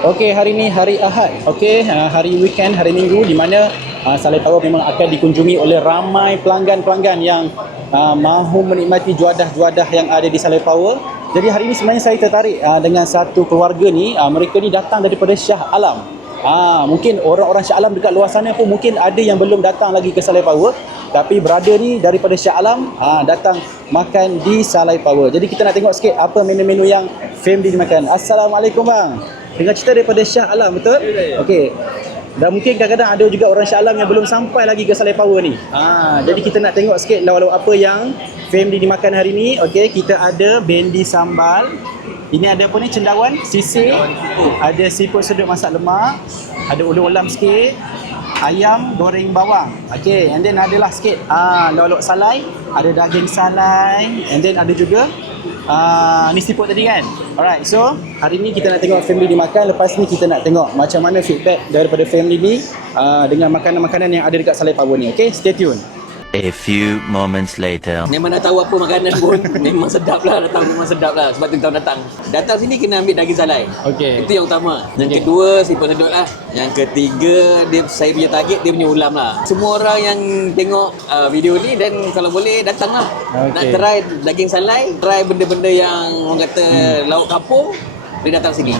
Okey, hari ni hari Ahad. Okey, hari weekend, hari Minggu di mana Saleh Power memang akan dikunjungi oleh ramai pelanggan-pelanggan yang mahu menikmati juadah-juadah yang ada di Saleh Power. Jadi hari ini sebenarnya saya tertarik dengan satu keluarga ni. Mereka ni datang daripada Shah Alam. Mungkin orang-orang Shah Alam dekat luar sana pun mungkin ada yang belum datang lagi ke Saleh Power. Tapi brother ni daripada Shah Alam datang makan di Saleh Power. Jadi kita nak tengok sikit apa menu-menu yang family dimakan. Assalamualaikum bang. Dengar cerita daripada Shah Alam, betul? Okey. Dan mungkin kadang-kadang ada juga orang Shah Alam yang belum sampai lagi ke Saleh Power ni. Jadi kita nak tengok sikit lauk-lauk apa yang family dimakan hari ni. Okey, kita ada bendi sambal. Ini ada apa ni? Cendawan, sisir. Ada siput sedut masak lemak. Ada ulam-ulam sikit. Ayam goreng bawang. Okey, and then adalah sikit lauk-lauk salai. Ada daging salai. And then ada juga ni siput tadi kan. Alright, so hari ni kita nak tengok family dimakan. Lepas ni kita nak tengok macam mana feedback daripada family ni dengan makanan-makanan yang ada dekat Saleh Power ni. Okay, stay tune. A few moments later. Memang dah tahu apa makanan pun memang sedap lah, datang memang sedap lah. Sebab tu kita datang sini kena ambil daging salai. Okey. Itu yang utama. Yang kedua siput sedut lah. Yang ketiga saya punya target dia punya ulam lah. Semua orang yang tengok video ni dan kalau boleh datang lah. Nak try daging salai, try benda-benda yang orang kata lauk kampung, boleh datang sini.